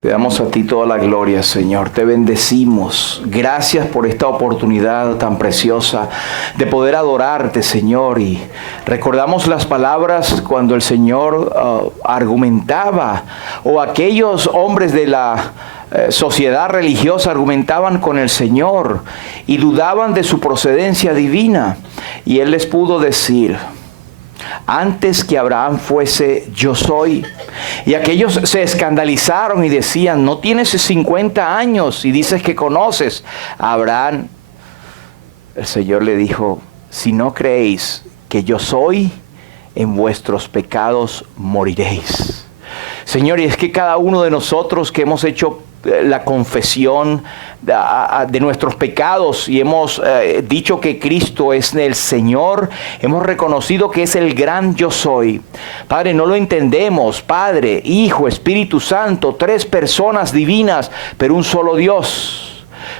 Te damos a ti toda la gloria, Señor. Te bendecimos. Gracias por esta oportunidad tan preciosa de poder adorarte, Señor. Y recordamos las palabras cuando el Señor argumentaba, o aquellos hombres de la sociedad religiosa argumentaban con el Señor y dudaban de su procedencia divina. Y Él les pudo decir: antes que Abraham fuese, yo soy. Y aquellos se escandalizaron y decían: no tienes 50 años y dices que conoces a Abraham. El Señor le dijo: si no creéis que yo soy, en vuestros pecados moriréis. Señor, y es que cada uno de nosotros que hemos hecho la confesión de nuestros pecados y hemos dicho que Cristo es el Señor, hemos reconocido que es el gran yo soy. Padre, no lo entendemos, Padre, Hijo, Espíritu Santo, tres personas divinas, pero un solo Dios.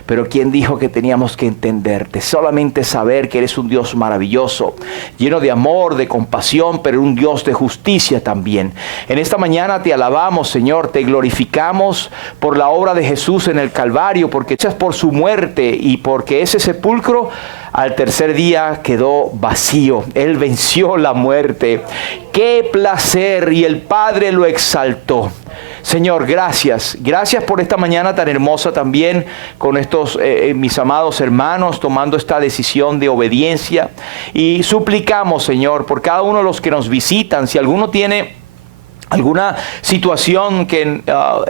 Pero ¿quién dijo que teníamos que entenderte? Solamente saber que eres un Dios maravilloso, lleno de amor, de compasión, pero un Dios de justicia también. En esta mañana te alabamos, Señor, te glorificamos por la obra de Jesús en el Calvario, porque gracias por su muerte y porque ese sepulcro al tercer día quedó vacío. Él venció la muerte. ¡Qué placer! Y el Padre lo exaltó. Señor, gracias. Gracias por esta mañana tan hermosa también con estos mis amados hermanos tomando esta decisión de obediencia. Y suplicamos, Señor, por cada uno de los que nos visitan. Si alguno tiene alguna situación que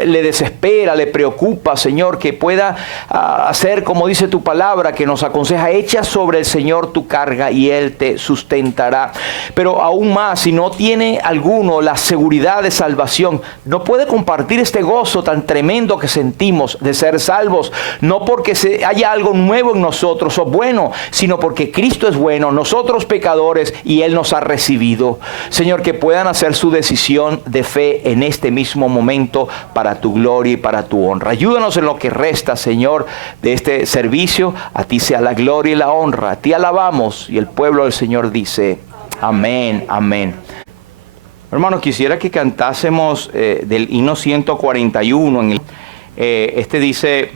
le desespera, le preocupa, Señor, que pueda hacer como dice tu palabra, que nos aconseja: echa sobre el Señor tu carga y Él te sustentará. Pero aún más, si no tiene alguno la seguridad de salvación, no puede compartir este gozo tan tremendo que sentimos de ser salvos, no porque haya algo nuevo en nosotros o bueno, sino porque Cristo es bueno, nosotros pecadores, y Él nos ha recibido. Señor, que puedan hacer su decisión de fe en este mismo momento para tu gloria y para tu honra. Ayúdanos en lo que resta, Señor, de este servicio. A ti sea la gloria y la honra. A ti alabamos. Y el pueblo del Señor dice: amén, amén. Hermanos, quisiera que cantásemos del himno 141. Este dice,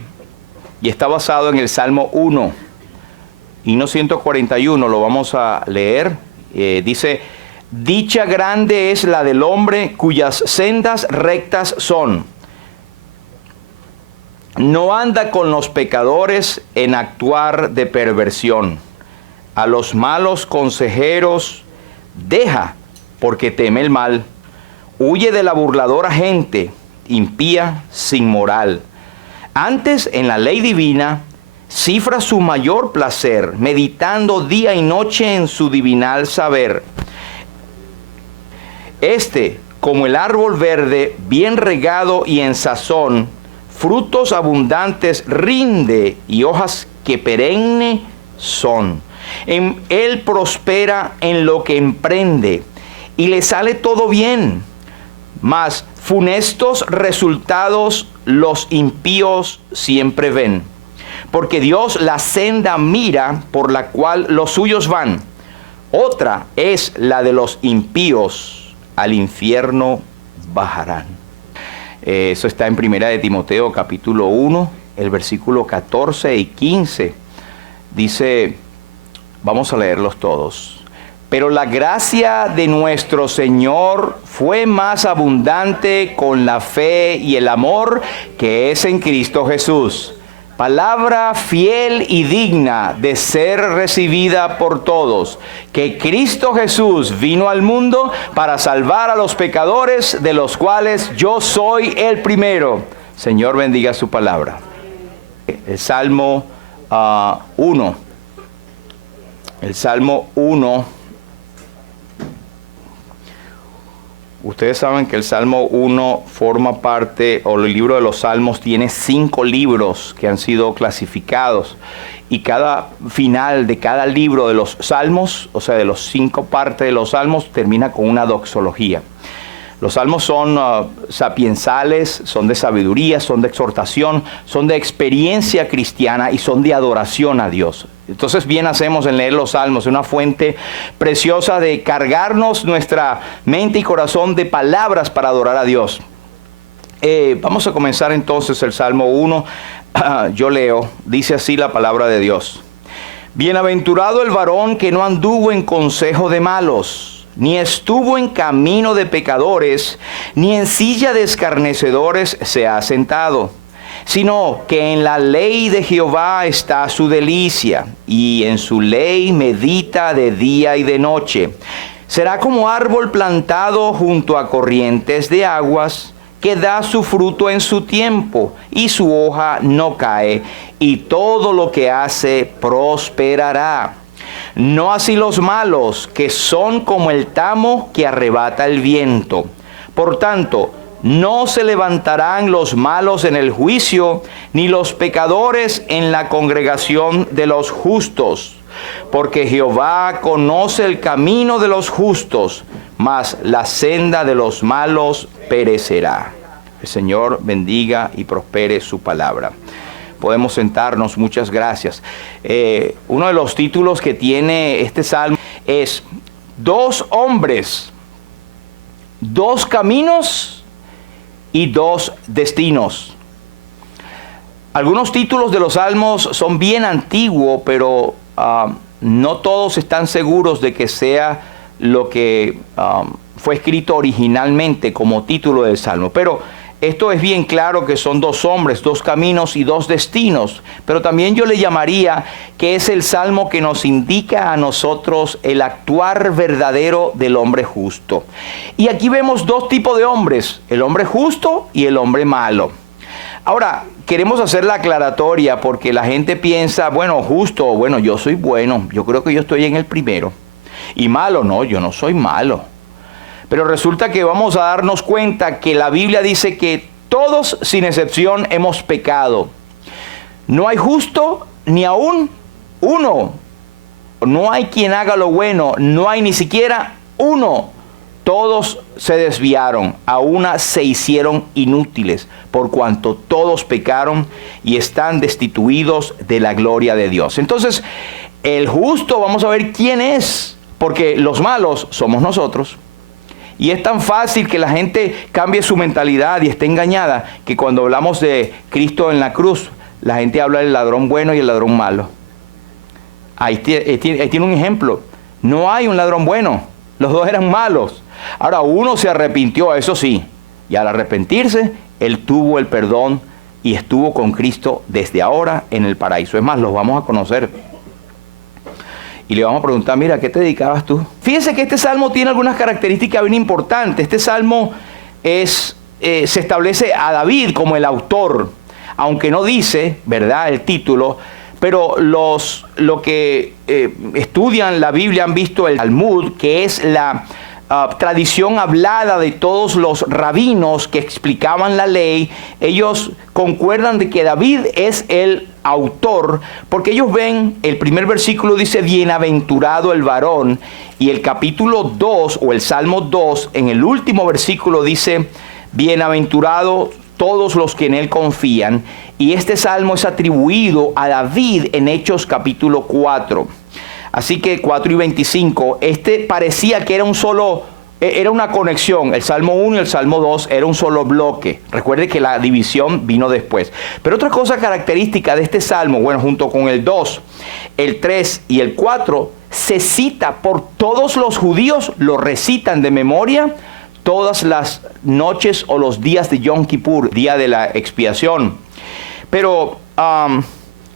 y está basado en el Salmo 1. Himno 141, lo vamos a leer. Dice: dicha grande es la del hombre cuyas sendas rectas son. No anda con los pecadores en actuar de perversión. A los malos consejeros deja, porque teme el mal. Huye de la burladora gente, impía sin moral. Antes en la ley divina cifra su mayor placer, meditando día y noche en su divinal saber. Como el árbol verde, bien regado y en sazón, frutos abundantes rinde y hojas que perenne son. Él prospera en lo que emprende y le sale todo bien. Mas funestos resultados los impíos siempre ven. Porque Dios la senda mira por la cual los suyos van. Otra es la de los impíos. Al infierno bajarán. Eso está en 1 de Timoteo capítulo 1, el versículo 14 y 15. Dice, vamos a leerlos todos. Pero la gracia de nuestro Señor fue más abundante con la fe y el amor que es en Cristo Jesús. Palabra fiel y digna de ser recibida por todos, que Cristo Jesús vino al mundo para salvar a los pecadores, de los cuales yo soy el primero. Señor, bendiga su palabra. El Salmo 1. El Salmo 1. Ustedes saben que el Salmo 1 forma parte, o el libro de los Salmos tiene 5 libros que han sido clasificados. Y cada final de cada libro de los Salmos, o sea, de los 5 partes de los Salmos, termina con una doxología. Los salmos son sapiensales, son de sabiduría, son de exhortación, son de experiencia cristiana y son de adoración a Dios. Entonces bien hacemos en leer los salmos, una fuente preciosa de cargarnos nuestra mente y corazón de palabras para adorar a Dios. Vamos a comenzar entonces el Salmo 1. Yo leo, dice así la palabra de Dios. Bienaventurado el varón que no anduvo en consejo de malos, ni estuvo en camino de pecadores, ni en silla de escarnecedores se ha sentado, sino que en la ley de Jehová está su delicia, y en su ley medita de día y de noche. Será como árbol plantado junto a corrientes de aguas, que da su fruto en su tiempo, y su hoja no cae, y todo lo que hace prosperará. No así los malos, que son como el tamo que arrebata el viento. Por tanto, no se levantarán los malos en el juicio, ni los pecadores en la congregación de los justos. Porque Jehová conoce el camino de los justos, mas la senda de los malos perecerá. El Señor bendiga y prospere su palabra. Podemos sentarnos, muchas gracias. Uno de los títulos que tiene este salmo es Dos hombres, dos caminos y dos destinos. Algunos títulos de los salmos son bien antiguos, pero no todos están seguros de que sea lo que fue escrito originalmente como título del salmo. Pero esto es bien claro que son dos hombres, dos caminos y dos destinos. Pero también yo le llamaría que es el salmo que nos indica a nosotros el actuar verdadero del hombre justo. Y aquí vemos dos tipos de hombres, el hombre justo y el hombre malo. Ahora, queremos hacer la aclaratoria porque la gente piensa, bueno, justo, bueno, yo soy bueno, yo creo que yo estoy en el primero. Y malo, no, yo no soy malo. Pero resulta que vamos a darnos cuenta que la Biblia dice que todos, sin excepción, hemos pecado. No hay justo ni aún uno. No hay quien haga lo bueno, no hay ni siquiera uno. Todos se desviaron, a una se hicieron inútiles, por cuanto todos pecaron y están destituidos de la gloria de Dios. Entonces, el justo, vamos a ver quién es, porque los malos somos nosotros. Y es tan fácil que la gente cambie su mentalidad y esté engañada, que cuando hablamos de Cristo en la cruz, la gente habla del ladrón bueno y el ladrón malo. Ahí tiene un ejemplo. No hay un ladrón bueno, los dos eran malos. Ahora uno se arrepintió, eso sí, y al arrepentirse, él tuvo el perdón y estuvo con Cristo desde ahora en el paraíso. Es más, los vamos a conocer. Y le vamos a preguntar, mira, ¿a qué te dedicabas tú? Fíjense que este salmo tiene algunas características bien importantes. Este salmo se establece a David como el autor, aunque no dice, ¿verdad?, el título, pero lo que estudian la Biblia han visto el Talmud, que es la tradición hablada de todos los rabinos que explicaban la ley. Ellos concuerdan de que David es el autor, porque ellos ven, el primer versículo dice bienaventurado el varón, y el capítulo 2 o el Salmo 2 en el último versículo dice bienaventurado todos los que en él confían, y este salmo es atribuido a David en Hechos capítulo 4. Así que 4 y 25, parecía que era una conexión. El Salmo 1 y el Salmo 2 era un solo bloque. Recuerde que la división vino después. Pero otra cosa característica de este Salmo, bueno, junto con el 2, el 3 y el 4, se cita por todos los judíos, lo recitan de memoria todas las noches o los días de Yom Kippur, día de la expiación. Pero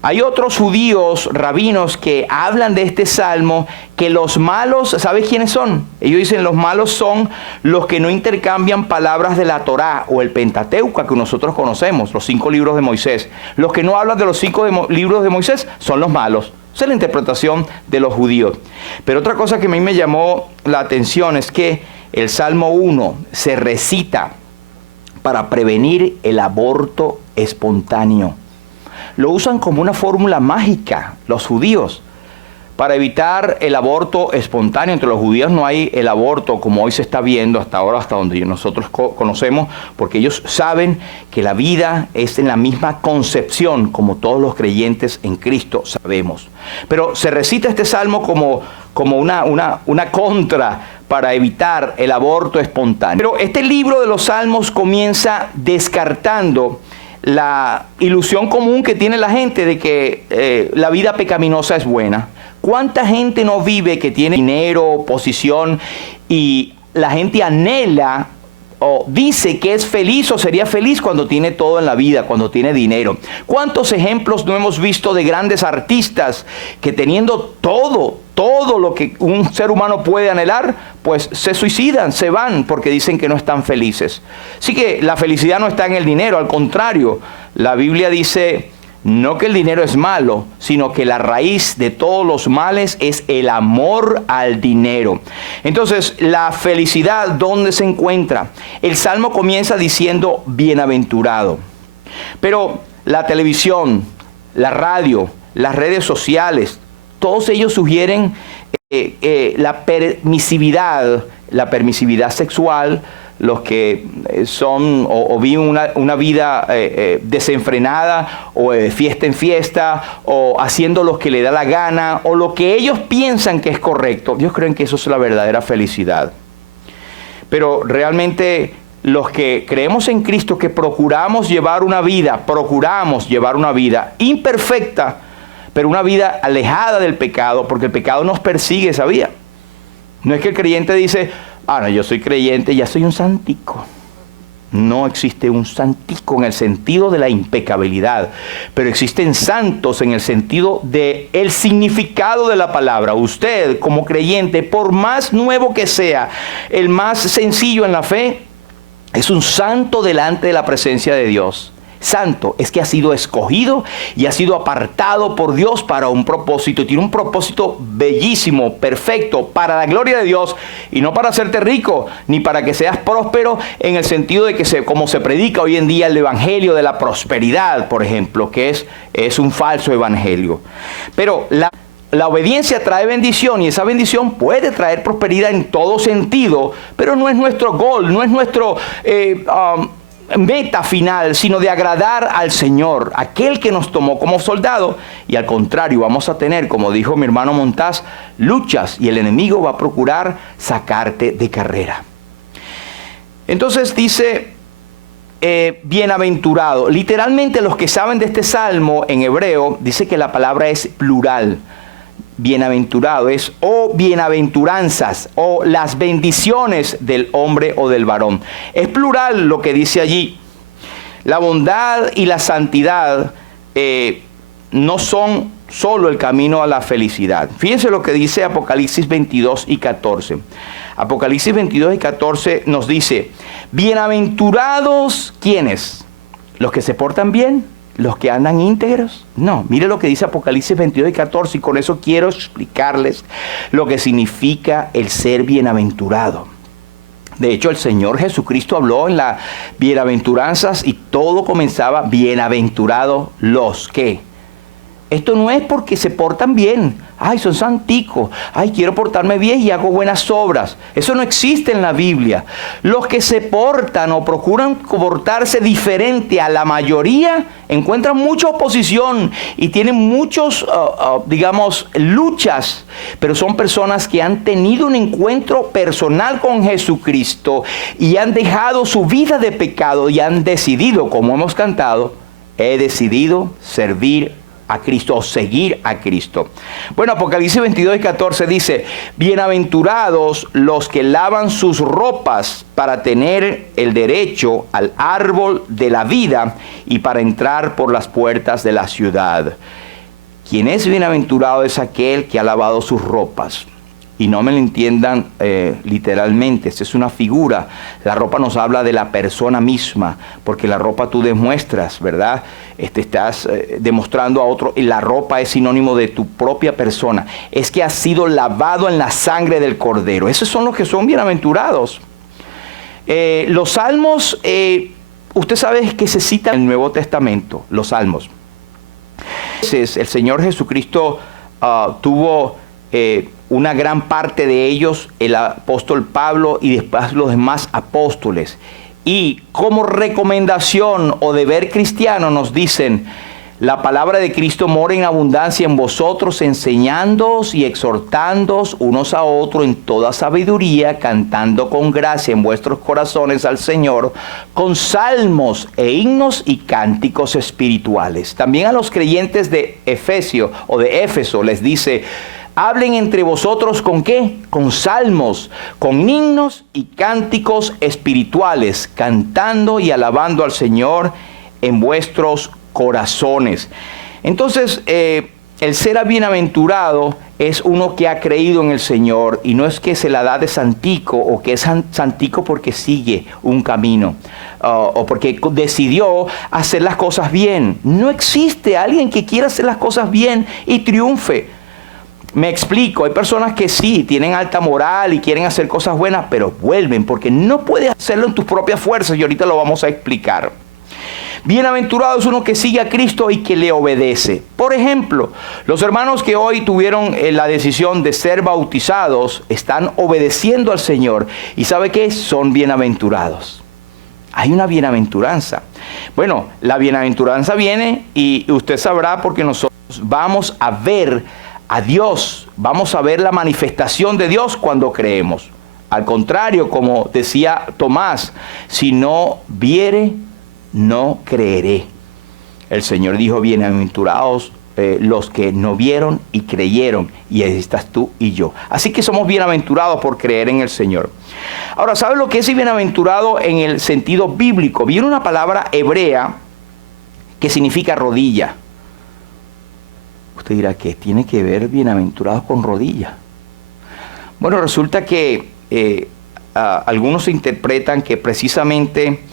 hay otros judíos, rabinos, que hablan de este salmo, que los malos, ¿sabes quiénes son? Ellos dicen, los malos son los que no intercambian palabras de la Torá o el Pentateuco que nosotros conocemos, los 5 libros de Moisés. Los que no hablan de los 5 libros de Moisés son los malos. Esa es la interpretación de los judíos. Pero otra cosa que a mí me llamó la atención es que el Salmo 1 se recita para prevenir el aborto espontáneo. Lo usan como una fórmula mágica los judíos para evitar el aborto espontáneo. Entre los judíos no hay el aborto como hoy se está viendo hasta ahora, hasta donde nosotros conocemos, porque ellos saben que la vida es en la misma concepción como todos los creyentes en Cristo sabemos. Pero se recita este salmo como una contra para evitar el aborto espontáneo. Pero este libro de los Salmos comienza descartando la ilusión común que tiene la gente de que la vida pecaminosa es buena. ¿Cuánta gente no vive que tiene dinero, posición, y la gente anhela o dice que es feliz o sería feliz cuando tiene todo en la vida, cuando tiene dinero? ¿Cuántos ejemplos no hemos visto de grandes artistas que teniendo todo lo que un ser humano puede anhelar, pues se suicidan, se van porque dicen que no están felices? Así que la felicidad no está en el dinero, al contrario, la Biblia dice no que el dinero es malo, sino que la raíz de todos los males es el amor al dinero. Entonces, la felicidad, ¿dónde se encuentra? El Salmo comienza diciendo bienaventurado. Pero la televisión, la radio, las redes sociales, todos ellos sugieren la permisividad sexual. Los que son o viven una vida desenfrenada o de fiesta en fiesta o haciendo lo que le da la gana o lo que ellos piensan que es correcto. Ellos creen que eso es la verdadera felicidad. Pero realmente los que creemos en Cristo, que procuramos llevar una vida imperfecta, pero una vida alejada del pecado, porque el pecado nos persigue, ¿sabía? No es que el creyente dice, no, yo soy creyente, ya soy un santico. No existe un santico en el sentido de la impecabilidad, pero existen santos en el sentido de el significado de la palabra. Usted, como creyente, por más nuevo que sea, el más sencillo en la fe, es un santo delante de la presencia de Dios. Santo es que ha sido escogido y ha sido apartado por Dios para un propósito. Tiene un propósito bellísimo, perfecto, para la gloria de Dios, y no para hacerte rico, ni para que seas próspero en el sentido de que como se predica hoy en día el evangelio de la prosperidad, por ejemplo, que es un falso evangelio. Pero la obediencia trae bendición, y esa bendición puede traer prosperidad en todo sentido, pero no es nuestro gol, no es nuestro meta final, sino de agradar al Señor, aquel que nos tomó como soldado. Y al contrario, vamos a tener, como dijo mi hermano Montaz, luchas, y el enemigo va a procurar sacarte de carrera. Entonces dice bienaventurado. Literalmente, los que saben de este salmo en hebreo, dice que la palabra es plural. Bienaventurado es bienaventuranzas o las bendiciones del hombre o del varón. Es plural lo que dice allí. La bondad y la santidad no son solo el camino a la felicidad. Fíjense lo que dice Apocalipsis 22 y 14. Apocalipsis 22 y 14 nos dice, bienaventurados, ¿quiénes? ¿Los que se portan bien? ¿Los que andan íntegros? No, mire lo que dice Apocalipsis 22 y 14, y con eso quiero explicarles lo que significa el ser bienaventurado. De hecho, el Señor Jesucristo habló en las bienaventuranzas y todo comenzaba, bienaventurados los que. Esto no es porque se portan bien. Ay, son santicos. Ay, quiero portarme bien y hago buenas obras. Eso no existe en la Biblia. Los que se portan o procuran comportarse diferente a la mayoría encuentran mucha oposición y tienen muchos, luchas. Pero son personas que han tenido un encuentro personal con Jesucristo y han dejado su vida de pecado y han decidido, como hemos cantado, he decidido servir a Cristo o seguir a Cristo. Bueno, Apocalipsis 22 y 14 dice, bienaventurados los que lavan sus ropas para tener el derecho al árbol de la vida y para entrar por las puertas de la ciudad. Quien es bienaventurado es aquel que ha lavado sus ropas. Y no me lo entiendan literalmente, esta es una figura. La ropa nos habla de la persona misma, porque la ropa tú demuestras, ¿verdad? Estás demostrando a otro, y la ropa es sinónimo de tu propia persona. Es que has sido lavado en la sangre del Cordero. Esos son los que son bienaventurados. Los salmos, usted sabe que se cita en el Nuevo Testamento, los salmos. El Señor Jesucristo tuvo una gran parte de ellos, el apóstol Pablo y después los demás apóstoles. Y como recomendación o deber cristiano nos dicen, la palabra de Cristo mora en abundancia en vosotros, enseñándoos y exhortándoos unos a otros en toda sabiduría, cantando con gracia en vuestros corazones al Señor, con salmos e himnos y cánticos espirituales. También a los creyentes de Efesio o de Éfeso les dice: hablen entre vosotros ¿con qué? Con salmos, con himnos y cánticos espirituales, cantando y alabando al Señor en vuestros corazones. Entonces, el ser bienaventurado es uno que ha creído en el Señor, y no es que se la da de santico o que es santico porque sigue un camino o porque decidió hacer las cosas bien. No existe alguien que quiera hacer las cosas bien y triunfe. Me explico, hay personas que sí, tienen alta moral y quieren hacer cosas buenas, pero vuelven porque no puedes hacerlo en tus propias fuerzas, y ahorita lo vamos a explicar. Bienaventurado es uno que sigue a Cristo y que le obedece. Por ejemplo, los hermanos que hoy tuvieron la decisión de ser bautizados están obedeciendo al Señor. ¿Y sabe qué? Son bienaventurados. Hay una bienaventuranza. Bueno, la bienaventuranza viene y usted sabrá porque nosotros vamos a ver a Dios. Vamos a ver la manifestación de Dios cuando creemos. Al contrario, como decía Tomás, si no viere, no creeré. El Señor dijo: bienaventurados los que no vieron y creyeron, y ahí estás tú y yo. Así que somos bienaventurados por creer en el Señor. Ahora, ¿sabe lo que es bienaventurado en el sentido bíblico? Viene una palabra hebrea que significa rodilla. Usted dirá, ¿qué tiene que ver bienaventurados con rodilla? Bueno, resulta que algunos interpretan que precisamente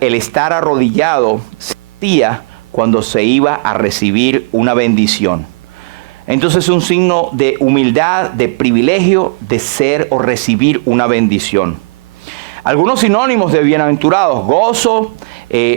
el estar arrodillado se hacía cuando se iba a recibir una bendición. Entonces es un signo de humildad, de privilegio, de ser o recibir una bendición. Algunos sinónimos de bienaventurados: gozo,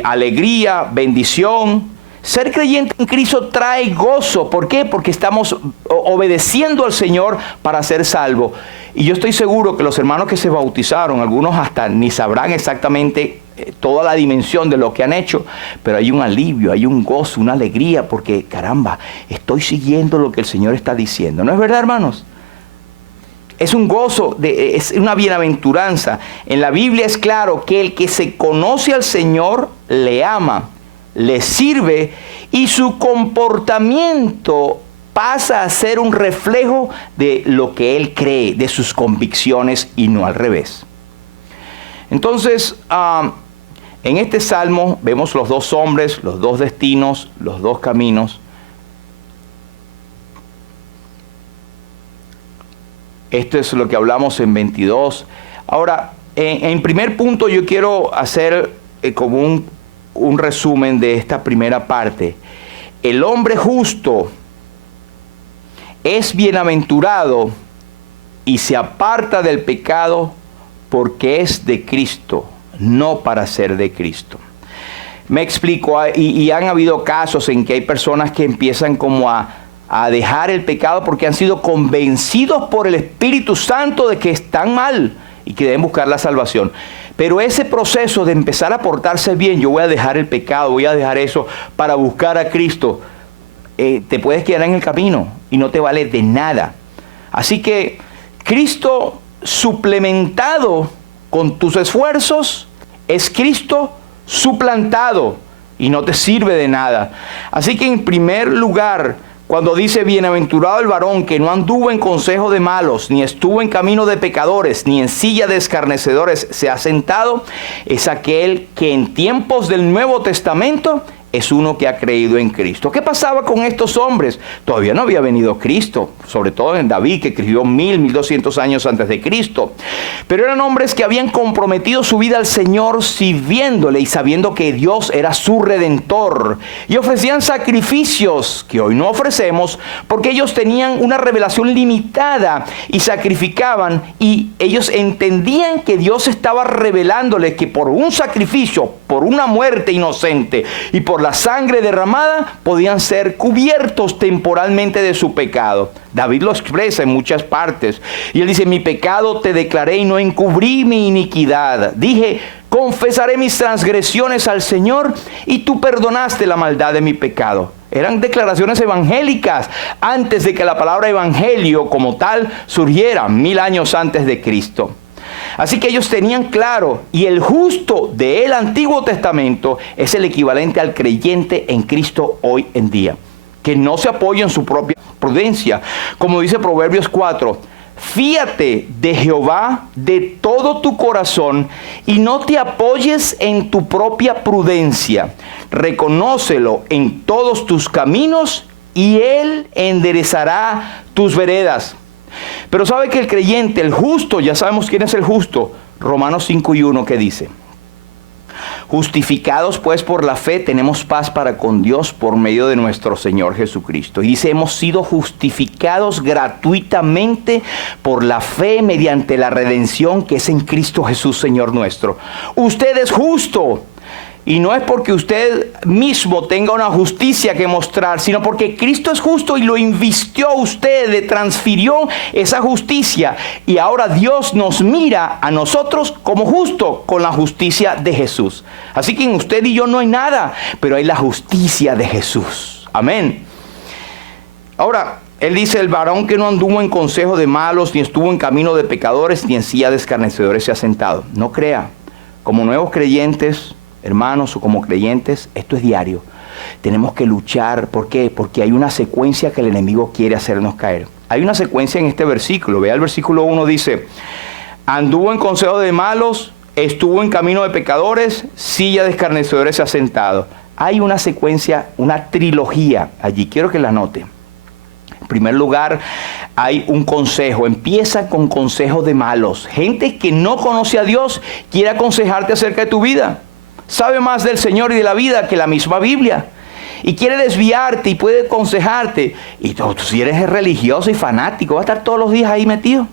alegría, bendición. Ser creyente en Cristo trae gozo. ¿Por qué? Porque estamos obedeciendo al Señor para ser salvos. Y yo estoy seguro que los hermanos que se bautizaron, algunos hasta ni sabrán exactamente toda la dimensión de lo que han hecho, pero hay un alivio, hay un gozo, una alegría, porque caramba, estoy siguiendo lo que el Señor está diciendo. ¿No es verdad, hermanos? Es un gozo, es una bienaventuranza. En la Biblia es claro que el que se conoce al Señor le ama, le sirve, y su comportamiento pasa a ser un reflejo de lo que él cree, de sus convicciones, y no al revés. Entonces, en este salmo vemos los dos hombres, los dos destinos, los dos caminos. Esto es lo que hablamos en 22. Ahora, en primer punto yo quiero hacer como un resumen de esta primera parte. El hombre justo es bienaventurado y se aparta del pecado porque es de Cristo, no para ser de Cristo. Me explico, y han habido casos en que hay personas que empiezan como a dejar el pecado porque han sido convencidos por el Espíritu Santo de que están mal y que deben buscar la salvación. Pero ese proceso de empezar a portarse bien, yo voy a dejar el pecado, voy a dejar eso para buscar a Cristo, te puedes quedar en el camino y no te vale de nada. Así que Cristo suplementado con tus esfuerzos es Cristo suplantado y no te sirve de nada. Así que en primer lugar, cuando dice bienaventurado el varón que no anduvo en consejo de malos, ni estuvo en camino de pecadores, ni en silla de escarnecedores se ha sentado, es aquel que en tiempos del Nuevo Testamento es uno que ha creído en Cristo. ¿Qué pasaba con estos hombres? Todavía no había venido Cristo, sobre todo en David, que escribió 1200 años antes de Cristo. Pero eran hombres que habían comprometido su vida al Señor sirviéndole y sabiendo que Dios era su Redentor. Y ofrecían sacrificios que hoy no ofrecemos porque ellos tenían una revelación limitada y sacrificaban, y ellos entendían que Dios estaba revelándoles que por un sacrificio, por una muerte inocente y por la sangre derramada, podían ser cubiertos temporalmente de su pecado. David lo expresa en muchas partes. Y él dice: mi pecado te declaré y no encubrí mi iniquidad. Dije, Confesaré mis transgresiones al Señor y tú perdonaste la maldad de mi pecado. Eran declaraciones evangélicas antes de que la palabra evangelio como tal surgiera 1000 años antes de Cristo. Así que ellos tenían claro, y el justo del Antiguo Testamento es el equivalente al creyente en Cristo hoy en día, que no se apoya en su propia prudencia. Como dice Proverbios 4, fíate de Jehová de todo tu corazón y no te apoyes en tu propia prudencia. Reconócelo en todos tus caminos y Él enderezará tus veredas. Pero sabe que el creyente, el justo, ya sabemos quién es el justo. Romanos 5:1 que dice: justificados pues por la fe tenemos paz para con Dios por medio de nuestro Señor Jesucristo. Y dice, hemos sido justificados gratuitamente por la fe mediante la redención que es en Cristo Jesús, Señor nuestro. Usted es justo. Y no es porque usted mismo tenga una justicia que mostrar, sino porque Cristo es justo y lo invistió a usted, le transfirió esa justicia. Y ahora Dios nos mira a nosotros como justo con la justicia de Jesús. Así que en usted y yo no hay nada, pero hay la justicia de Jesús. Amén. Ahora, él dice, el varón que no anduvo en consejo de malos, ni estuvo en camino de pecadores, ni en silla de escarnecedores se ha sentado. No crea, como nuevos creyentes, hermanos, o como creyentes, esto es diario. Tenemos que luchar. ¿Por qué? Porque hay una secuencia que el enemigo quiere hacernos caer. Hay una secuencia en este versículo. Vea el versículo 1, dice, anduvo en consejo de malos, estuvo en camino de pecadores, silla de escarnecedores se ha sentado. Hay una secuencia, una trilogía allí. Quiero que la note. En primer lugar, hay un consejo. Empieza con consejos de malos. Gente que no conoce a Dios quiere aconsejarte acerca de tu vida. Sabe más del Señor y de la vida que la misma Biblia. Y quiere desviarte y puede aconsejarte. Y tú, si eres religioso y fanático, vas a estar todos los días ahí metido.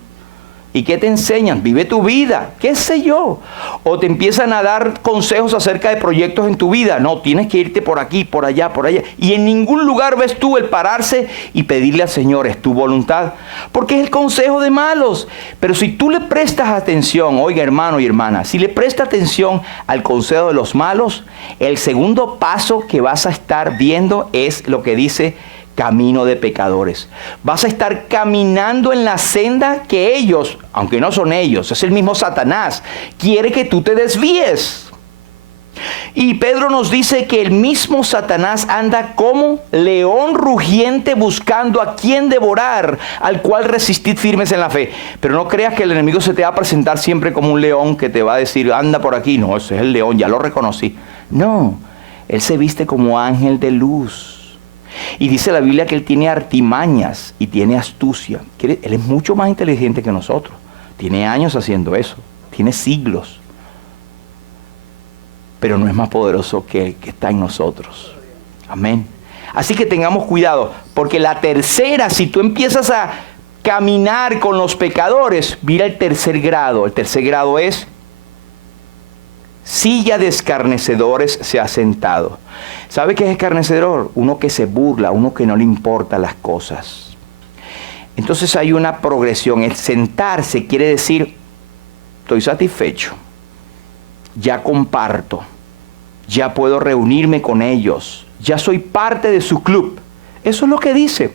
¿Y qué te enseñan? Vive tu vida, qué sé yo. O te empiezan a dar consejos acerca de proyectos en tu vida. No, tienes que irte por aquí, por allá, por allá. Y en ningún lugar ves tú el pararse y pedirle al Señor, es tu voluntad. Porque es el consejo de malos. Pero si tú le prestas atención, oiga hermano y hermana, si le prestas atención al consejo de los malos, el segundo paso que vas a estar viendo es lo que dice camino de pecadores. Vas a estar caminando en la senda que ellos, aunque no son ellos, es el mismo Satanás, quiere que tú te desvíes. Y Pedro nos dice que el mismo Satanás anda como león rugiente buscando a quien devorar, al cual resistid firmes en la fe. Pero no creas que el enemigo se te va a presentar siempre como un león que te va a decir, anda por aquí. No, ese es el león, ya lo reconocí. No, él se viste como ángel de luz. Y dice la Biblia que él tiene artimañas y tiene astucia. Él es mucho más inteligente que nosotros. Tiene años haciendo eso. Tiene siglos. Pero no es más poderoso que el que está en nosotros. Amén. Así que tengamos cuidado. Porque la tercera, si tú empiezas a caminar con los pecadores, mira el tercer grado. El tercer grado es silla de escarnecedores se ha sentado. ¿Sabe qué es escarnecedor? Uno que se burla, uno que no le importan las cosas. Entonces hay una progresión. El sentarse quiere decir, estoy satisfecho, ya comparto, ya puedo reunirme con ellos, ya soy parte de su club. Eso es lo que dice.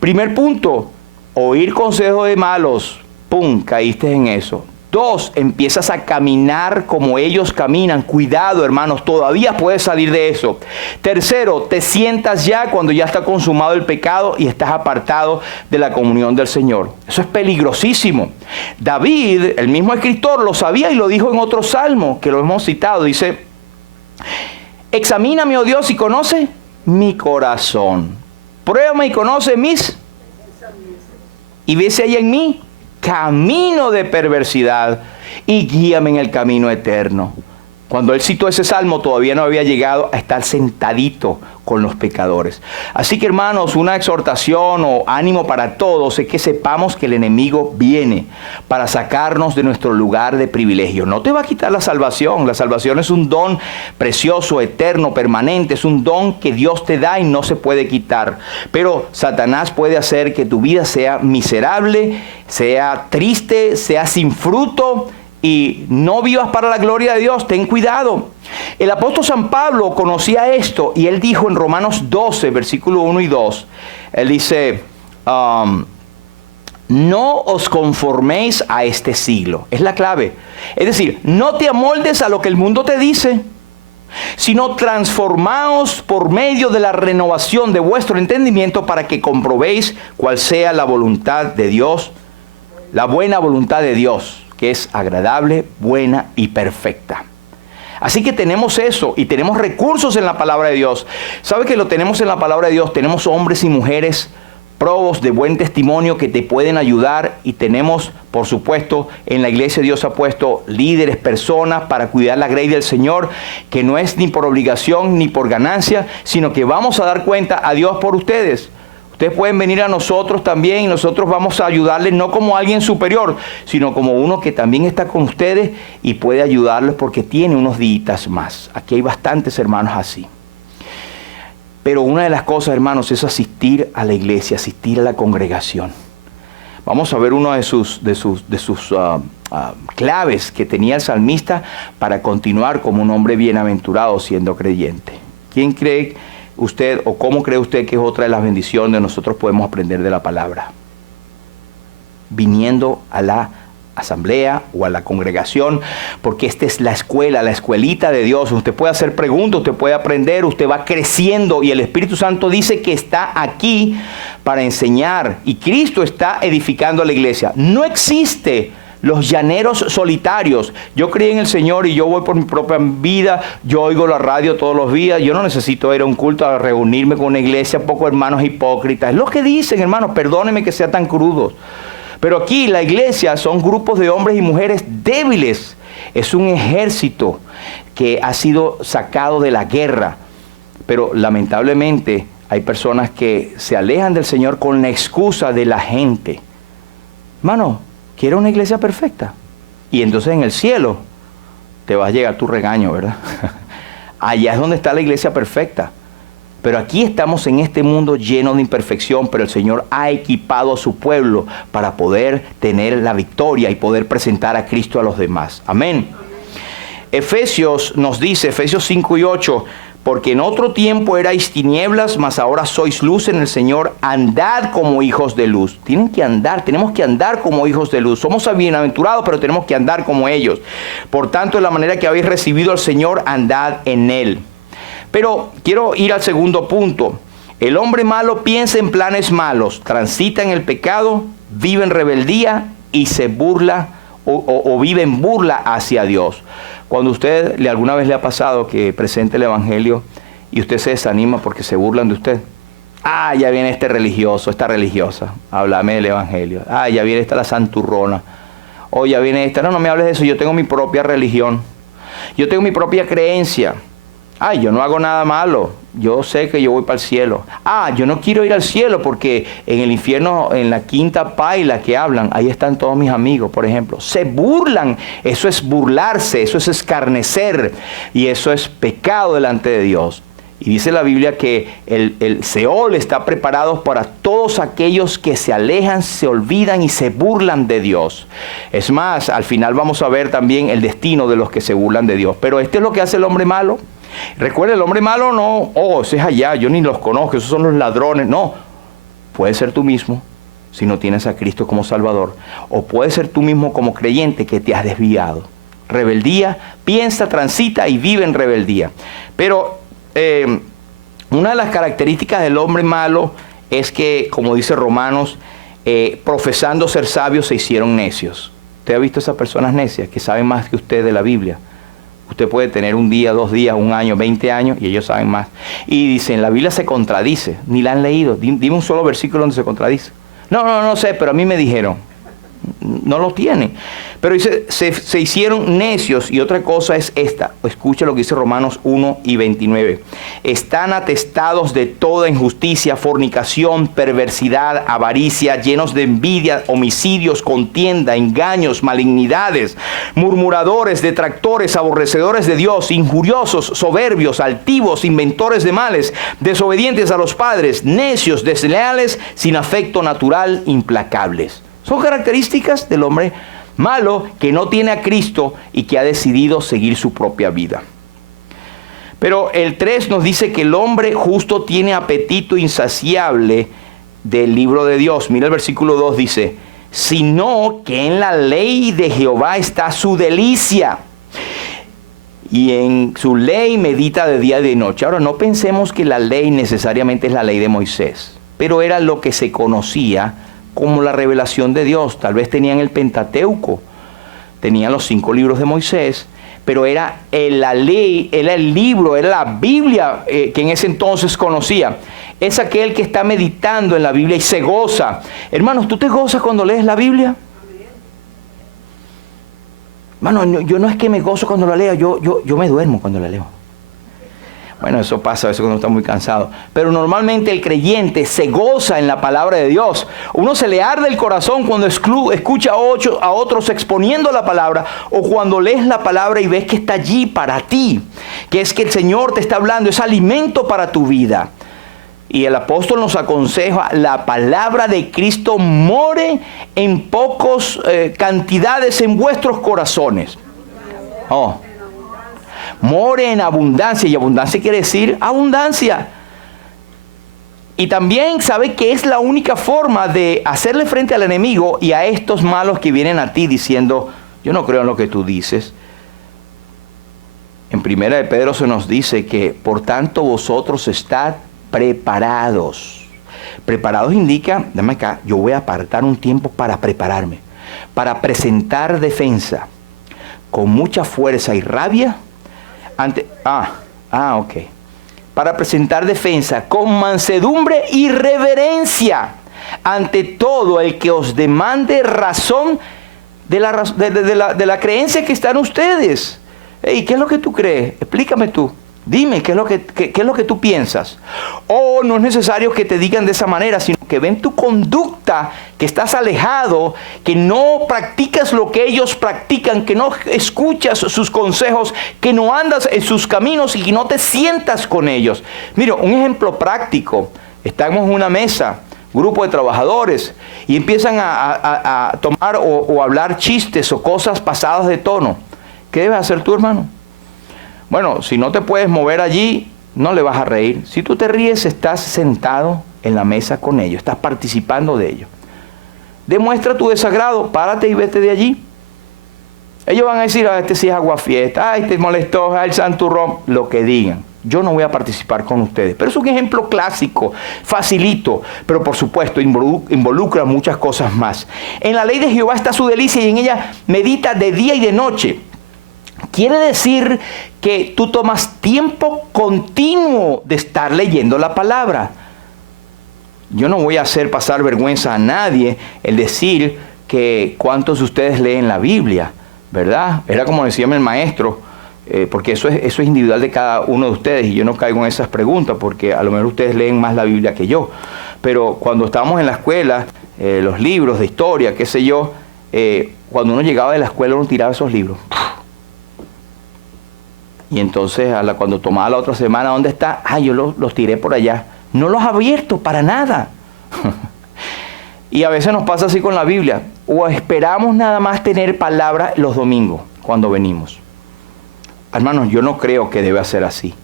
Primer punto, oír consejo de malos, ¡pum!, caíste en eso. 2, empiezas a caminar como ellos caminan. Cuidado, hermanos, todavía puedes salir de eso. 3, te sientas ya cuando ya está consumado el pecado y estás apartado de la comunión del Señor. Eso es peligrosísimo. David, el mismo escritor, lo sabía y lo dijo en otro salmo, que lo hemos citado. Dice, examíname, oh Dios, y conoce mi corazón. Pruébame y conoce mis... y ve si hay en mí camino de perversidad y guíame en el camino eterno. Cuando él citó ese salmo todavía no había llegado a estar sentadito con los pecadores. Así que hermanos, una exhortación o ánimo para todos es que sepamos que el enemigo viene para sacarnos de nuestro lugar de privilegio. No te va a quitar la salvación. La salvación es un don precioso, eterno, permanente. Es un don que Dios te da y no se puede quitar. Pero Satanás puede hacer que tu vida sea miserable, sea triste, sea sin fruto y no vivas para la gloria de Dios, ten cuidado. El apóstol San Pablo conocía esto y él dijo en Romanos 12, versículo 1 y 2, él dice, no os conforméis a este siglo. Es la clave. Es decir, no te amoldes a lo que el mundo te dice, sino transformaos por medio de la renovación de vuestro entendimiento para que comprobéis cuál sea la voluntad de Dios, la buena voluntad de Dios, que es agradable, buena y perfecta. Así que tenemos eso y tenemos recursos en la palabra de Dios. ¿Sabe que lo tenemos en la palabra de Dios? Tenemos hombres y mujeres probos de buen testimonio que te pueden ayudar, y tenemos, por supuesto, en la iglesia Dios ha puesto líderes, personas para cuidar la grey del Señor, que no es ni por obligación ni por ganancia, sino que vamos a dar cuenta a Dios por ustedes. Ustedes pueden venir a nosotros también y nosotros vamos a ayudarles no como alguien superior, sino como uno que también está con ustedes y puede ayudarles porque tiene unos días más. Aquí hay bastantes hermanos así. Pero una de las cosas, hermanos, es asistir a la iglesia, asistir a la congregación. Vamos a ver una de sus claves que tenía el salmista para continuar como un hombre bienaventurado siendo creyente. ¿Quién cree usted o cómo cree usted que es otra de las bendiciones que nosotros podemos aprender de la palabra? Viniendo a la asamblea o a la congregación, porque esta es la escuela, la escuelita de Dios. Usted puede hacer preguntas, usted puede aprender, usted va creciendo y el Espíritu Santo dice que está aquí para enseñar y Cristo está edificando la iglesia. No existe los llaneros solitarios. Yo creí en el Señor y yo voy por mi propia vida, yo oigo la radio todos los días, yo no necesito ir a un culto a reunirme con una iglesia, pocos hermanos hipócritas. Es lo que dicen, hermanos, perdónenme que sea tan crudos. Pero aquí la iglesia son grupos de hombres y mujeres débiles. Es un ejército que ha sido sacado de la guerra. Pero lamentablemente hay personas que se alejan del Señor con la excusa de la gente. Hermano, ¿quiere una iglesia perfecta? Y entonces en el cielo te va a llegar tu regaño, ¿verdad? Allá es donde está la iglesia perfecta. Pero aquí estamos en este mundo lleno de imperfección, pero el Señor ha equipado a su pueblo para poder tener la victoria y poder presentar a Cristo a los demás. Amén. Efesios nos dice, Efesios 5 y 8, porque en otro tiempo erais tinieblas, mas ahora sois luz en el Señor, andad como hijos de luz. Tienen que andar, tenemos que andar como hijos de luz. Somos bienaventurados, pero tenemos que andar como ellos. Por tanto, de la manera que habéis recibido al Señor, andad en Él. Pero quiero ir al segundo punto. El hombre malo piensa en planes malos, transita en el pecado, vive en rebeldía y se burla o vive en burla hacia Dios. Cuando usted alguna vez le ha pasado que presente el evangelio y usted se desanima porque se burlan de usted. Ah, ya viene este religioso, esta religiosa, háblame del evangelio. Ah, ya viene esta la santurrona. O ya viene esta, no me hables de eso, yo tengo mi propia religión. Yo tengo mi propia creencia. Ay, yo no hago nada malo, yo sé que yo voy para el cielo. Ah, yo no quiero ir al cielo porque en el infierno, en la quinta paila que hablan, ahí están todos mis amigos, por ejemplo. Se burlan, eso es burlarse, eso es escarnecer y eso es pecado delante de Dios. Y dice la Biblia que el Seol está preparado para todos aquellos que se alejan, se olvidan y se burlan de Dios. Es más, al final vamos a ver también el destino de los que se burlan de Dios. Pero este es lo que hace el hombre malo. Recuerda, el hombre malo no, ese es allá, yo ni los conozco, esos son los ladrones. No, puedes ser tú mismo si no tienes a Cristo como Salvador. O puedes ser tú mismo como creyente que te has desviado. Rebeldía, piensa, transita y vive en rebeldía. Pero una de las características del hombre malo es que, como dice Romanos, profesando ser sabios se hicieron necios. ¿Usted ha visto esas personas necias que saben más que usted de la Biblia? Usted puede tener un día, 2 días, 1 año, 20 años y ellos saben más. Y dicen, la Biblia se contradice, ni la han leído. Dime un solo versículo donde se contradice. No sé, pero a mí me dijeron. No lo tienen. Pero dice, se hicieron necios. Y otra cosa es esta. Escucha lo que dice Romanos 1 y 29. Están atestados de toda injusticia, fornicación, perversidad, avaricia, llenos de envidia, homicidios, contienda, engaños, malignidades, murmuradores, detractores, aborrecedores de Dios, injuriosos, soberbios, altivos, inventores de males, desobedientes a los padres, necios, desleales, sin afecto natural, implacables. Son características del hombre malo que no tiene a Cristo y que ha decidido seguir su propia vida. Pero el 3 nos dice que el hombre justo tiene apetito insaciable del libro de Dios. Mira el versículo 2 dice, sino que en la ley de Jehová está su delicia, y en su ley medita de día y de noche. Ahora, no pensemos que la ley necesariamente es la ley de Moisés, pero era lo que se conocía como la revelación de Dios. Tal vez tenían el Pentateuco, tenían los 5 libros de Moisés, pero era la ley, era el libro, era la Biblia que en ese entonces conocía. Es aquel que está meditando en la Biblia y se goza. Hermanos, ¿tú te gozas cuando lees la Biblia? Hermano, yo no es que me gozo cuando la leo, yo me duermo cuando la leo. Bueno, eso pasa a veces cuando está muy cansado. Pero normalmente el creyente se goza en la palabra de Dios. Uno se le arde el corazón cuando escucha a otros exponiendo la palabra, o cuando lees la palabra y ves que está allí para ti, que es que el Señor te está hablando, es alimento para tu vida. Y el apóstol nos aconseja, la palabra de Cristo more en pocos cantidades en vuestros corazones. Oh. More en abundancia, y abundancia quiere decir abundancia. Y también sabe que es la única forma de hacerle frente al enemigo y a estos malos que vienen a ti diciendo, yo no creo en lo que tú dices. En Primera de Pedro se nos dice que por tanto vosotros estad preparados. Preparados indica, dame acá, yo voy a apartar un tiempo para prepararme, para presentar defensa con mucha fuerza y rabia ok. Para presentar defensa con mansedumbre y reverencia ante todo el que os demande razón de la creencia que están ustedes. ¿Y qué es lo que tú crees? Explícame tú. Dime, ¿qué es lo que tú piensas? O no es necesario que te digan de esa manera, sino que ven tu conducta, que estás alejado, que no practicas lo que ellos practican, que no escuchas sus consejos, que no andas en sus caminos y que no te sientas con ellos. Mira, un ejemplo práctico. Estamos en una mesa, grupo de trabajadores, y empiezan a tomar o hablar chistes o cosas pasadas de tono. ¿Qué debes hacer tú, hermano? Bueno, si no te puedes mover allí, no le vas a reír. Si tú te ríes, estás sentado en la mesa con ellos, estás participando de ellos. Demuestra tu desagrado, párate y vete de allí. Ellos van a decir, este sí es aguafiesta, te molestó, el santurrón, lo que digan. Yo no voy a participar con ustedes. Pero es un ejemplo clásico, facilito, pero por supuesto involucra muchas cosas más. En la ley de Jehová está su delicia y en ella medita de día y de noche. Quiere decir que tú tomas tiempo continuo de estar leyendo la palabra. Yo no voy a hacer pasar vergüenza a nadie el decir que cuántos de ustedes leen la Biblia, ¿verdad? Era como decía el maestro, porque eso es individual de cada uno de ustedes y yo no caigo en esas preguntas porque a lo mejor ustedes leen más la Biblia que yo. Pero cuando estábamos en la escuela, los libros de historia, qué sé yo, cuando uno llegaba de la escuela uno tiraba esos libros. Y entonces cuando tomaba la otra semana, ¿dónde está? Yo los tiré por allá. No los he abierto para nada. Y a veces nos pasa así con la Biblia. O esperamos nada más tener palabra los domingos cuando venimos. Hermanos, yo no creo que deba ser así.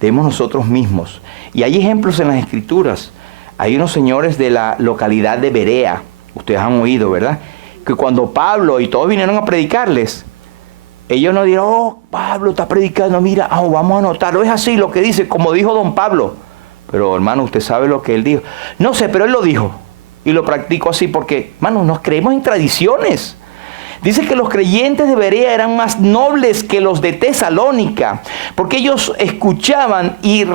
Debemos nosotros mismos. Y hay ejemplos en las Escrituras. Hay unos señores de la localidad de Berea. Ustedes han oído, ¿verdad? Que cuando Pablo y todos vinieron a predicarles, ellos no dirán, Pablo está predicando, mira, vamos a anotarlo. Es así lo que dice, como dijo don Pablo. Pero hermano, usted sabe lo que él dijo. No sé, pero él lo dijo. Y lo practico así porque, hermano, nos creemos en tradiciones. Dice que los creyentes de Berea eran más nobles que los de Tesalónica, porque ellos escuchaban y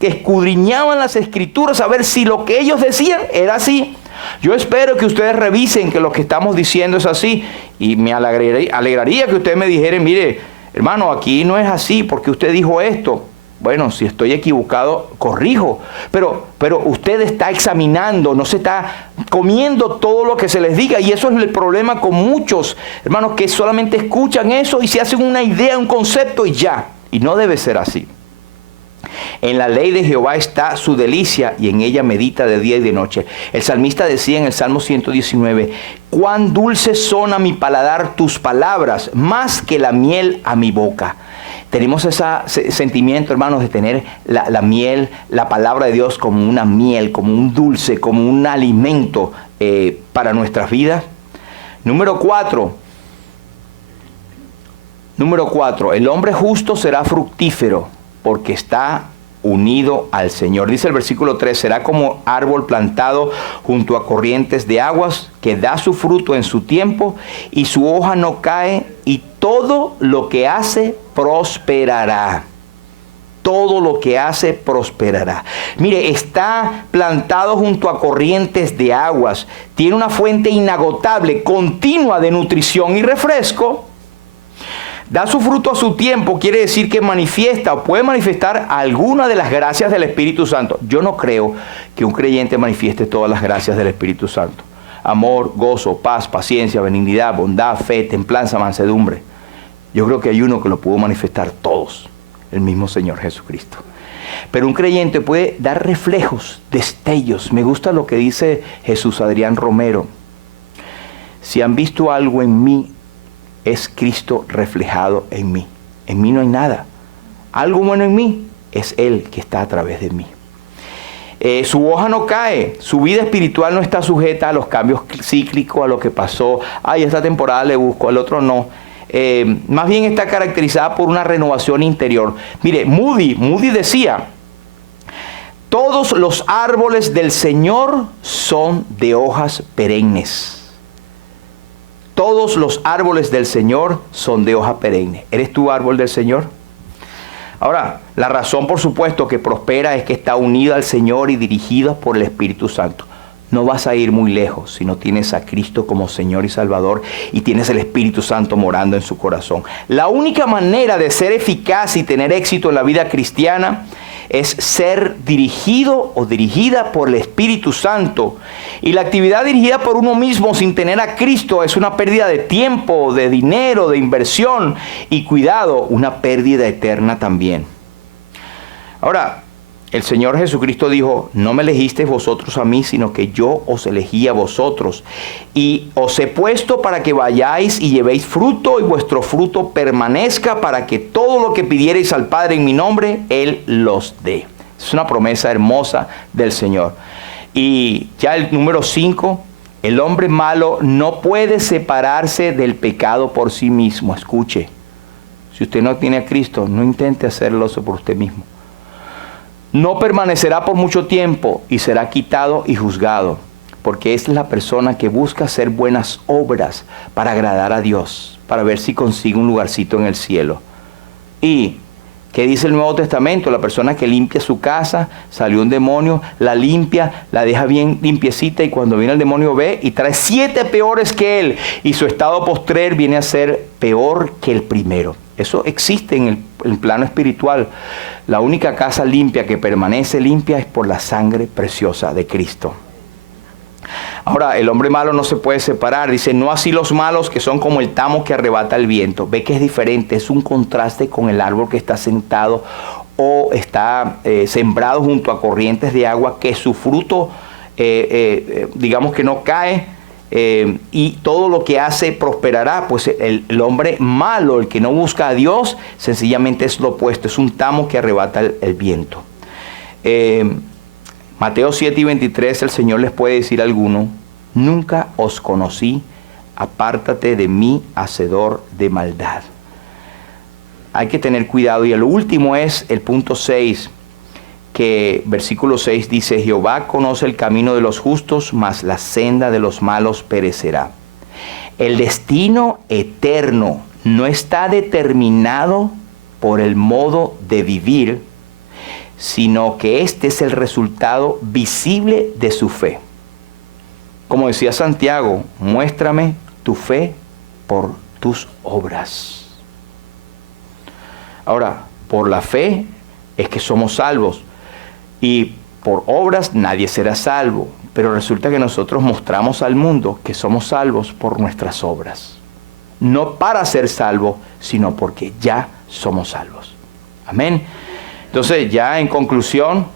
escudriñaban las Escrituras a ver si lo que ellos decían era así. Yo espero que ustedes revisen que lo que estamos diciendo es así y me alegraría que ustedes me dijeran, mire, hermano, aquí no es así porque usted dijo esto. Bueno, si estoy equivocado, corrijo. Pero usted está examinando, no se está comiendo todo lo que se les diga. Y eso es el problema con muchos hermanos que solamente escuchan eso y se hacen una idea, un concepto y ya. Y no debe ser así. En la ley de Jehová está su delicia y en ella medita de día y de noche. El salmista decía en el Salmo 119, cuán dulces son a mi paladar tus palabras, más que la miel a mi boca. Tenemos ese sentimiento, hermanos, de tener la miel, la palabra de Dios como una miel, como un dulce, como un alimento para nuestras vidas. Número 4, el hombre justo será fructífero porque está unido al Señor. Dice el versículo 3, será como árbol plantado junto a corrientes de aguas, que da su fruto en su tiempo y su hoja no cae, y todo lo que hace prosperará. Todo lo que hace prosperará. Mire, está plantado junto a corrientes de aguas, tiene una fuente inagotable, continua de nutrición y refresco. Da su fruto a su tiempo, quiere decir que manifiesta o puede manifestar alguna de las gracias del Espíritu Santo. Yo no creo que un creyente manifieste todas las gracias del Espíritu Santo. Amor, gozo, paz, paciencia, benignidad, bondad, fe, templanza, mansedumbre. Yo creo que hay uno que lo pudo manifestar todos, el mismo Señor Jesucristo. Pero un creyente puede dar reflejos, destellos. Me gusta lo que dice Jesús Adrián Romero. Si han visto algo en mí, es Cristo reflejado en mí. En mí no hay nada. Algo bueno en mí es Él que está a través de mí. Su hoja no cae. Su vida espiritual no está sujeta a los cambios cíclicos, a lo que pasó. Ay, esta temporada le busco, al otro no. Más bien está caracterizada por una renovación interior. Mire, Moody decía, todos los árboles del Señor son de hojas perennes. Todos los árboles del Señor son de hoja perenne. ¿Eres tú árbol del Señor? Ahora, la razón, por supuesto, que prospera es que está unido al Señor y dirigido por el Espíritu Santo. No vas a ir muy lejos si no tienes a Cristo como Señor y Salvador y tienes el Espíritu Santo morando en su corazón. La única manera de ser eficaz y tener éxito en la vida cristiana es ser dirigido o dirigida por el Espíritu Santo. Y la actividad dirigida por uno mismo sin tener a Cristo es una pérdida de tiempo, de dinero, de inversión y, cuidado, una pérdida eterna también. Ahora, el Señor Jesucristo dijo, no me elegisteis vosotros a mí, sino que yo os elegí a vosotros. Y os he puesto para que vayáis y llevéis fruto y vuestro fruto permanezca, para que todo lo que pidiereis al Padre en mi nombre, Él los dé. Es una promesa hermosa del Señor. Y ya el número 5, el hombre malo no puede separarse del pecado por sí mismo. Escuche, si usted no tiene a Cristo, no intente hacerlo por usted mismo. No permanecerá por mucho tiempo y será quitado y juzgado, porque es la persona que busca hacer buenas obras para agradar a Dios, para ver si consigue un lugarcito en el cielo. Y, ¿qué dice el Nuevo Testamento? La persona que limpia su casa, salió un demonio, la limpia, la deja bien limpiecita, y cuando viene el demonio ve y trae 7 peores que él, y su estado postrer viene a ser peor que el primero. Eso existe en el plano espiritual. La única casa limpia que permanece limpia es por la sangre preciosa de Cristo. Ahora, el hombre malo no se puede separar. Dice, no así los malos, que son como el tamo que arrebata el viento. Ve que es diferente, es un contraste con el árbol que está sentado o está sembrado junto a corrientes de agua, que su fruto, digamos que no cae. Y todo lo que hace prosperará. Pues el hombre malo, el que no busca a Dios, sencillamente es lo opuesto, es un tamo que arrebata el viento. Mateo 7:23, el Señor les puede decir a alguno, nunca os conocí, apártate de mí, hacedor de maldad. Hay que tener cuidado. Y el último es el punto 6, que versículo 6 dice, Jehová conoce el camino de los justos, mas la senda de los malos perecerá. El destino eterno no está determinado por el modo de vivir, sino que este es el resultado visible de su fe. Como decía Santiago, muéstrame tu fe por tus obras. Ahora, por la fe es que somos salvos. Y por obras nadie será salvo. Pero resulta que nosotros mostramos al mundo que somos salvos por nuestras obras. No para ser salvos, sino porque ya somos salvos. Amén. Entonces, ya en conclusión,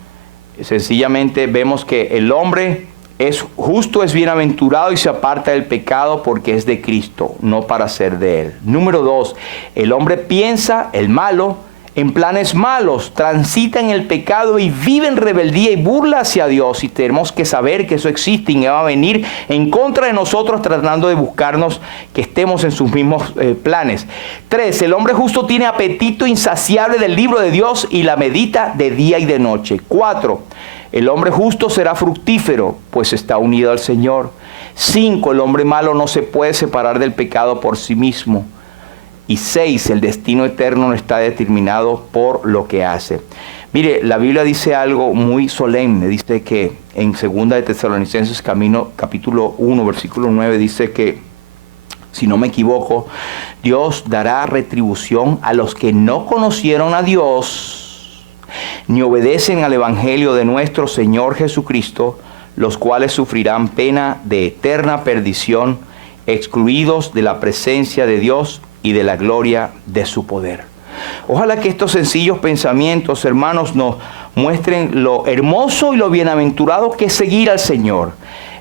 sencillamente vemos que el hombre es justo, es bienaventurado y se aparta del pecado porque es de Cristo, no para ser de él. Número 2, el hombre piensa, el malo, en planes malos, transita en el pecado y vive en rebeldía y burla hacia Dios. Y tenemos que saber que eso existe y va a venir en contra de nosotros tratando de buscarnos que estemos en sus mismos planes. 3, el hombre justo tiene apetito insaciable del libro de Dios y la medita de día y de noche. 4, el hombre justo será fructífero, pues está unido al Señor. 5, el hombre malo no se puede separar del pecado por sí mismo. Y 6, el destino eterno no está determinado por lo que hace. Mire, la Biblia dice algo muy solemne. Dice que en 2 de Tesalonicenses capítulo 1, versículo 9, dice que, si no me equivoco, Dios dará retribución a los que no conocieron a Dios, ni obedecen al evangelio de nuestro Señor Jesucristo, los cuales sufrirán pena de eterna perdición, excluidos de la presencia de Dios y de la gloria de su poder. Ojalá que estos sencillos pensamientos, hermanos, nos muestren lo hermoso y lo bienaventurado que es seguir al Señor.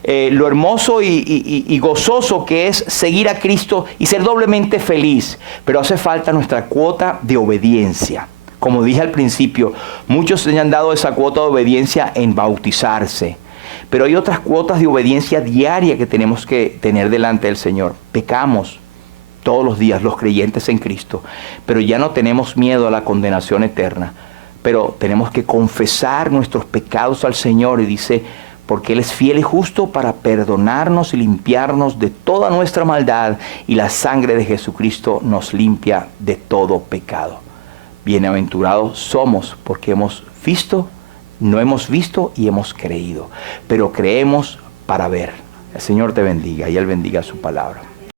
Lo hermoso y gozoso que es seguir a Cristo y ser doblemente feliz. Pero hace falta nuestra cuota de obediencia. Como dije al principio, muchos se han dado esa cuota de obediencia en bautizarse. Pero hay otras cuotas de obediencia diaria que tenemos que tener delante del Señor. Pecamos todos los días los creyentes en Cristo, pero ya no tenemos miedo a la condenación eterna, pero tenemos que confesar nuestros pecados al Señor, y dice, porque Él es fiel y justo para perdonarnos y limpiarnos de toda nuestra maldad, y la sangre de Jesucristo nos limpia de todo pecado. Bienaventurados somos porque hemos visto, no hemos visto y hemos creído, pero creemos para ver. El Señor te bendiga y Él bendiga su palabra.